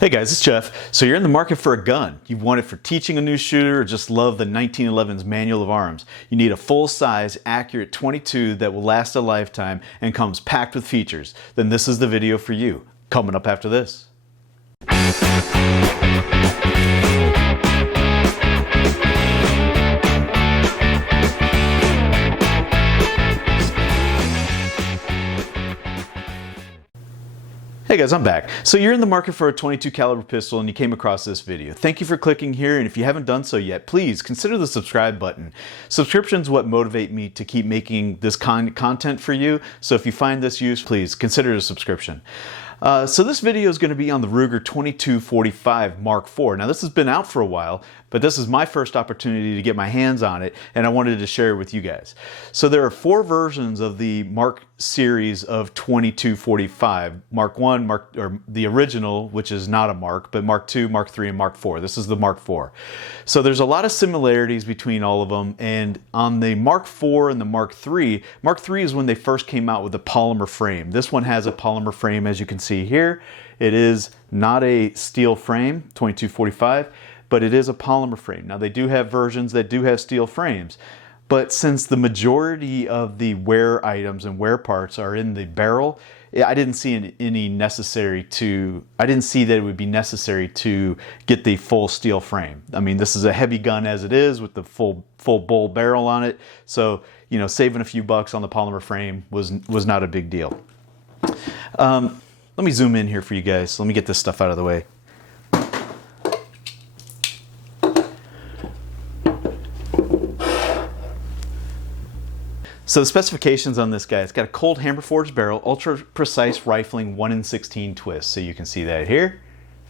Hey guys, it's Jeff. So you're in the market for a gun. You want it for teaching a new shooter or just love the 1911's Manual of Arms. You need a full-size, accurate .22 that will last a lifetime and comes packed with features. Then this is the video for you. Coming up after this. Hey guys, I'm back. So you're in the market for a .22 caliber pistol and you came across this video. Thank you for clicking here, and if you haven't done so yet, please consider the subscribe button. Subscriptions what motivate me to keep making this content for you. So if you find this use, please consider a subscription. So this video is going to be on the Ruger 2245 Mark IV. Now this has been out for a while, but this is my first opportunity to get my hands on it, and I wanted to share it with you guys. So there are 4 versions of the Mark series of 2245. Mark 1, or the original, which is not a Mark, but Mark 2, Mark 3, and Mark 4. This is the Mark IV. So there's a lot of similarities between all of them, and on the Mark IV and the Mark III is when they first came out with the polymer frame. This one has a polymer frame, as you can see here. It is not a steel frame, 2245, but it is a polymer frame. Now they do have versions that do have steel frames, but since the majority of the wear items and wear parts are in the barrel, I didn't see that it would be necessary to get the full steel frame. I mean, this is a heavy gun as it is with the full bull barrel on it. So, you know, saving a few bucks on the polymer frame was not a big deal. Let me zoom in here for you guys. So let me get this stuff out of the way. So the specifications on this guy, it's got a cold hammer forged barrel, ultra precise rifling 1 in 16 twist. So you can see that here.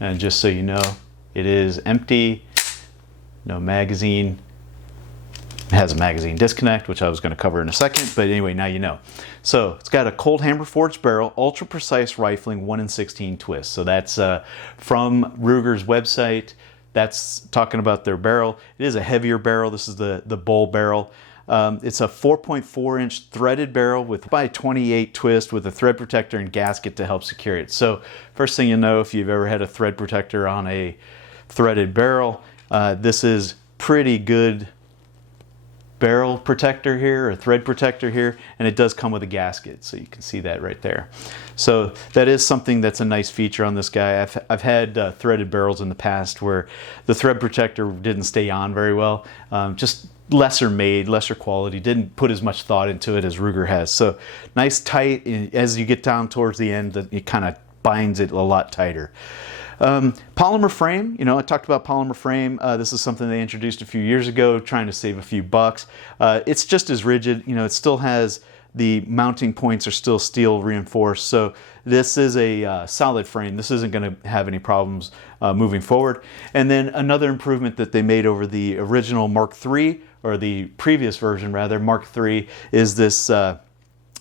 And just so you know, it is empty, no magazine. It has a magazine disconnect, which I was going to cover in a second, but anyway, now you know. So it's got a cold hammer forged barrel, ultra precise rifling 1 in 16 twist. So that's from Ruger's website. That's talking about their barrel. It is a heavier barrel. This is the bull barrel. It's a 4.4-inch threaded barrel with by 28 twist with a thread protector and gasket to help secure it. So first thing you know, if you've ever had a thread protector on a threaded barrel, this is pretty good barrel protector here, or thread protector here, and it does come with a gasket, so you can see that right there. So that is something that's a nice feature on this guy. I've had threaded barrels in the past where the thread protector didn't stay on very well, just lesser made, lesser quality, didn't put as much thought into it as Ruger has. So nice tight, as you get down towards the end, it kind of binds it a lot tighter. Polymer frame, you know, I talked about polymer frame. This is something they introduced a few years ago, trying to save a few bucks. It's just as rigid, you know, it still has the mounting points are still steel reinforced. So this is a solid frame. This isn't going to have any problems moving forward. And then another improvement that they made over the original Mark III, or the previous version rather, Mark III, is this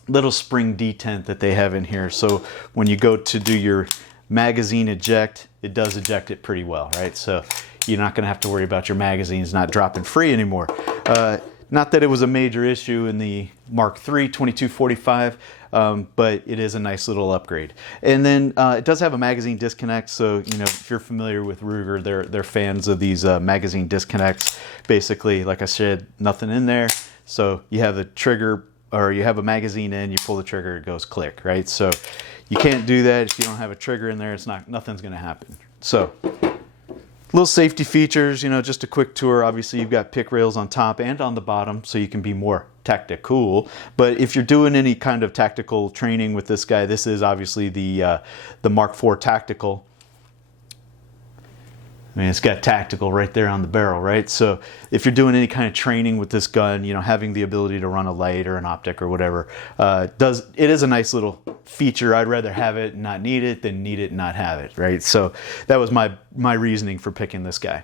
little spring detent that they have in here. So when you go to do your magazine eject, it does eject it pretty well, right? So you're not going to have to worry about your magazines not dropping free anymore. Not that it was a major issue in the Mark III 2245, but it is a nice little upgrade. And then it does have a magazine disconnect, so you know, if you're familiar with Ruger, they're fans of these magazine disconnects. Basically, like I said, nothing in there, so you have the trigger, or you have a magazine in, you pull the trigger, it goes click, right? So you can't do that if you don't have a trigger in there. Nothing's going to happen. So little safety features, you know, just a quick tour. Obviously, you've got pick rails on top and on the bottom, so you can be more tactical. But if you're doing any kind of tactical training with this guy, this is obviously the Mark IV Tactical. I mean, it's got tactical right there on the barrel, right? So if you're doing any kind of training with this gun, you know, having the ability to run a light or an optic or whatever, it is a nice little feature. I'd rather have it and not need it than need it and not have it, right? So that was my reasoning for picking this guy.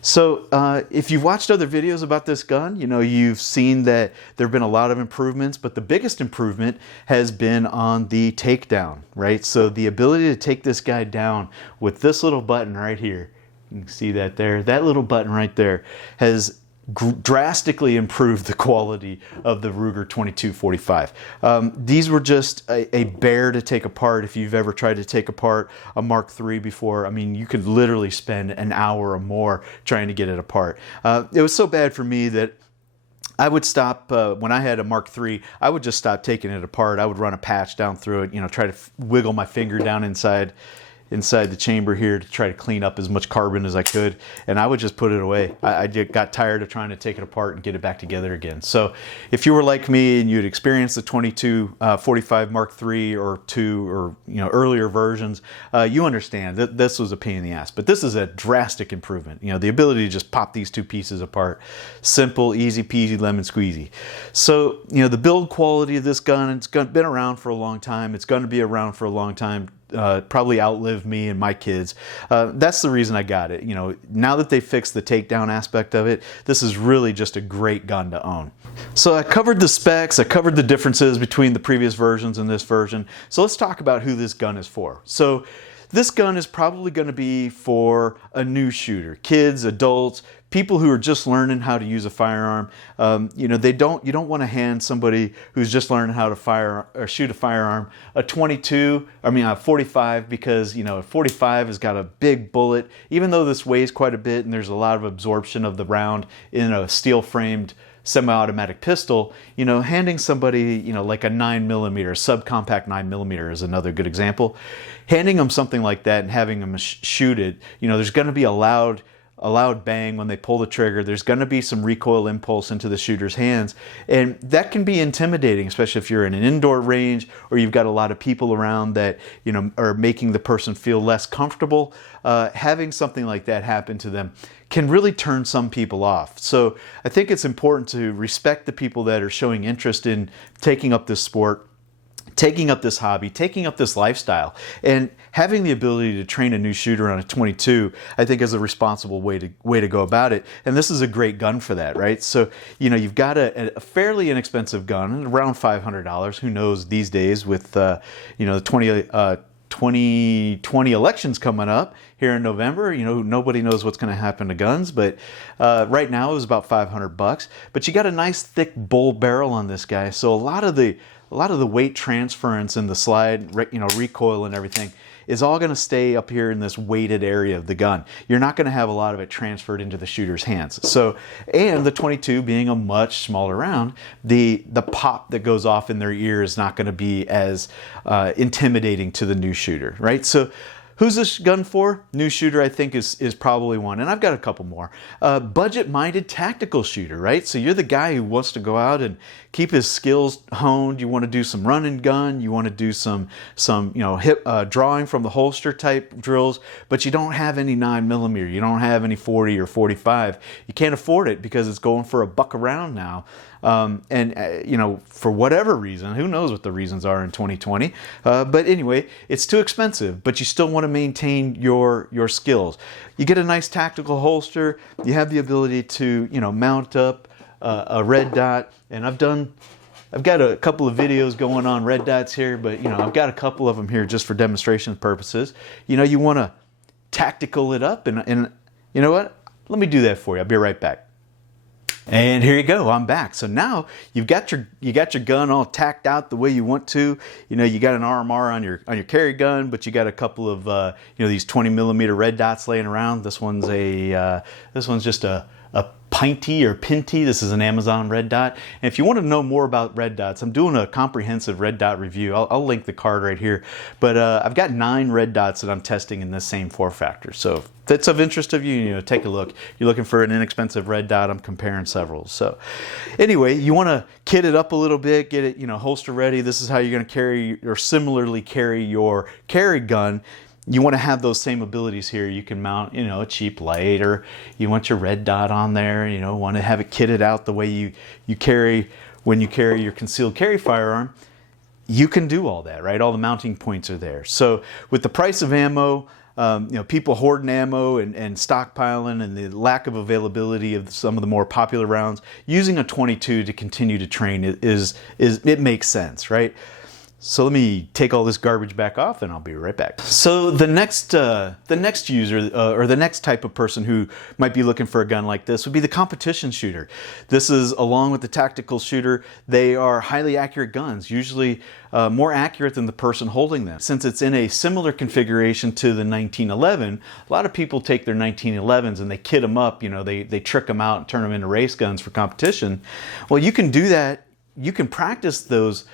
So if you've watched other videos about this gun, you know, you've seen that there have been a lot of improvements, but the biggest improvement has been on the takedown, right? So the ability to take this guy down with this little button right here. You can see that there. That little button right there has drastically improved the quality of the Ruger 2245. These were just a bear to take apart. If you've ever tried to take apart a Mark III before, I mean, you could literally spend an hour or more trying to get it apart. It was so bad for me that I would stop, when I had a Mark III, I would just stop taking it apart. I would run a patch down through it, you know, try to wiggle my finger down inside the chamber here to try to clean up as much carbon as I could, and I would just put it away. I got tired of trying to take it apart and get it back together again. So if you were like me and you'd experienced the 2245 Mark III or II or earlier versions, you understand that this was a pain in the ass. But this is a drastic improvement. You know, the ability to just pop these two pieces apart, simple, easy peasy, lemon squeezy. So the build quality of this gun, it's been around for a long time. It's going to be around for a long time. Probably outlive me and my kids. That's the reason I got it. Now that they fixed the takedown aspect of it, this is really just a great gun to own. So I covered the specs, I covered the differences between the previous versions and this version. So let's talk about who this gun is for. So this gun is probably going to be for a new shooter, kids, adults, people who are just learning how to use a firearm. You don't want to hand somebody who's just learning how to fire or shoot a firearm a 45, because a 45 has got a big bullet. Even though this weighs quite a bit and there's a lot of absorption of the round in a steel framed semi-automatic pistol, handing somebody, like a 9mm, subcompact 9mm is another good example. Handing them something like that and having them shoot it, there's going to be a loud bang when they pull the trigger. There's going to be some recoil impulse into the shooter's hands, and that can be intimidating, especially if you're in an indoor range or you've got a lot of people around that are making the person feel less comfortable. Having something like that happen to them can really turn some people off. So I think it's important to respect the people that are showing interest in taking up this sport, taking up this hobby, taking up this lifestyle, and having the ability to train a new shooter on a 22, I think is a responsible way to go about it. And this is a great gun for that, right? So, you've got a fairly inexpensive gun, around $500. Who knows these days with, the 2020 elections coming up here in November. Nobody knows what's going to happen to guns, but right now it was about $500. But you got a nice thick bull barrel on this guy, so a lot of the weight transference in the slide, recoil and everything is all going to stay up here in this weighted area of the gun. You're not going to have a lot of it transferred into the shooter's hands. So, and the 22 being a much smaller round, the pop that goes off in their ear is not going to be as intimidating to the new shooter, right? So who's this gun for? New shooter, I think, is probably one. And I've got a couple more. Budget-minded tactical shooter, right? So you're the guy who wants to go out and keep his skills honed. You want to do some run and gun. You want to do some hip drawing from the holster type drills, but you don't have any 9mm. You don't have any 40 or 45. You can't afford it because it's going for $1 a round now. For whatever reason, who knows what the reasons are in 2020, but anyway, it's too expensive, but you still want to maintain your skills. You get a nice tactical holster, you have the ability to, mount up a red dot, and I've got a couple of videos going on red dots here, but I've got a couple of them here just for demonstration purposes. You want to tactical it up, and you know what? Let me do that for you. I'll be right back. And here you go, I'm back. So now you got your gun all tacked out the way you want to. You got an RMR on your carry gun, but you got a couple of these 20mm red dots laying around. This one's just a Pinty or Pinty. This is an Amazon red dot. And if you want to know more about red dots, I'm doing a comprehensive red dot review. I'll link the card right here. But I've got 9 red dots that I'm testing in this same form factor. So if that's of interest of you, take a look. You're looking for an inexpensive red dot. I'm comparing several. So anyway, you want to kit it up a little bit, get it holster ready. This is how you're going to carry or similarly carry your carry gun. You want to have those same abilities here. You can mount, a cheap light, or you want your red dot on there, want to have it kitted out the way you carry when you carry your concealed carry firearm. You can do all that, right? All the mounting points are there. So with the price of ammo, people hoarding ammo and stockpiling, and the lack of availability of some of the more popular rounds, using a 22 to continue to train it makes sense, right? So let me take all this garbage back off and I'll be right back. So the next user or the next type of person who might be looking for a gun like this would be the competition shooter. This is, along with the tactical shooter, they are highly accurate guns, usually more accurate than the person holding them. Since it's in a similar configuration to the 1911, a lot of people take their 1911s and they kit them up, you know, they trick them out and turn them into race guns for competition. Well, you can do that. You can practice those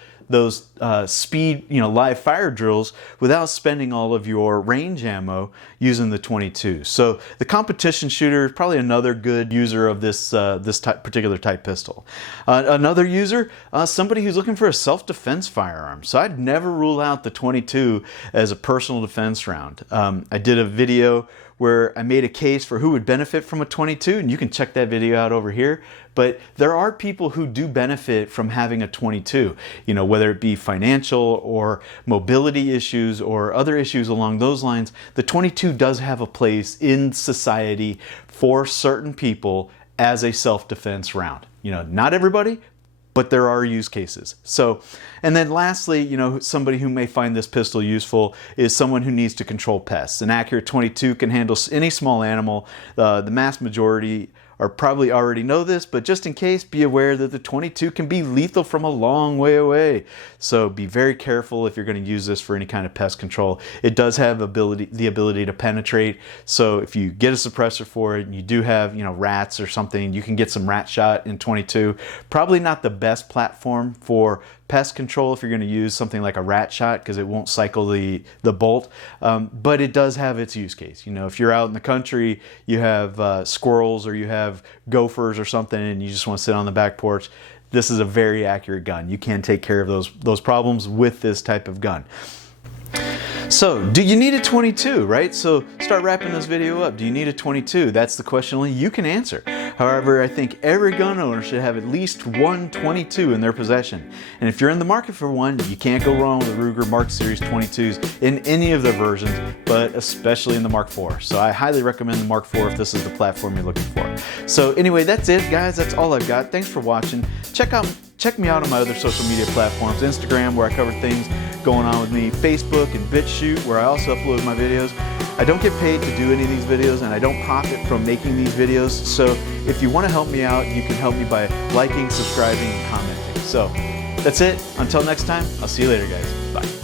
speed, you know, live fire drills without spending all of your range ammo using the 22. So the competition shooter is probably another good user of this particular type pistol. Another user, somebody who's looking for a self-defense firearm. So I'd never rule out the 22 as a personal defense round. I did a video where I made a case for who would benefit from a 22, and you can check that video out over here. But there are people who do benefit from having a 22, you know, whether it be financial or mobility issues or other issues along those lines. The 22 does have a place in society for certain people as a self-defense round. You know, not everybody, but there are use cases. So, and then lastly, you know, somebody who may find this pistol useful is someone who needs to control pests. An accurate 22 can handle any small animal. The mass majority are probably already know this, but just in case, be aware that the 22 can be lethal from a long way away. So be very careful if you're going to use this for any kind of pest control. It does have the ability to penetrate. So if you get a suppressor for it and you do have, you know, rats or something, you can get some rat shot in 22. Probably not the best platform for pest control if you're going to use something like a rat shot, because it won't cycle the bolt, but it does have its use case. You know, if you're out in the country, you have squirrels or you have gophers or something and you just want to sit on the back porch, this is a very accurate gun. You can take care of those problems with this type of gun. So, do you need a 22, right? So, start wrapping this video up. Do you need a 22? That's the question only you can answer. However, I think every gun owner should have at least one 22 in their possession. And if you're in the market for one, you can't go wrong with the Ruger Mark Series 22s in any of their versions, but especially in the Mark IV. So I highly recommend the Mark IV if this is the platform you're looking for. So anyway, that's it, guys. That's all I've got. Thanks for watching. Check me out on my other social media platforms. Instagram, where I cover things going on with me. Facebook and Bitchute, where I also upload my videos. I don't get paid to do any of these videos, and I don't profit from making these videos. So if you want to help me out, you can help me by liking, subscribing, and commenting. So that's it. Until next time, I'll see you later, guys. Bye.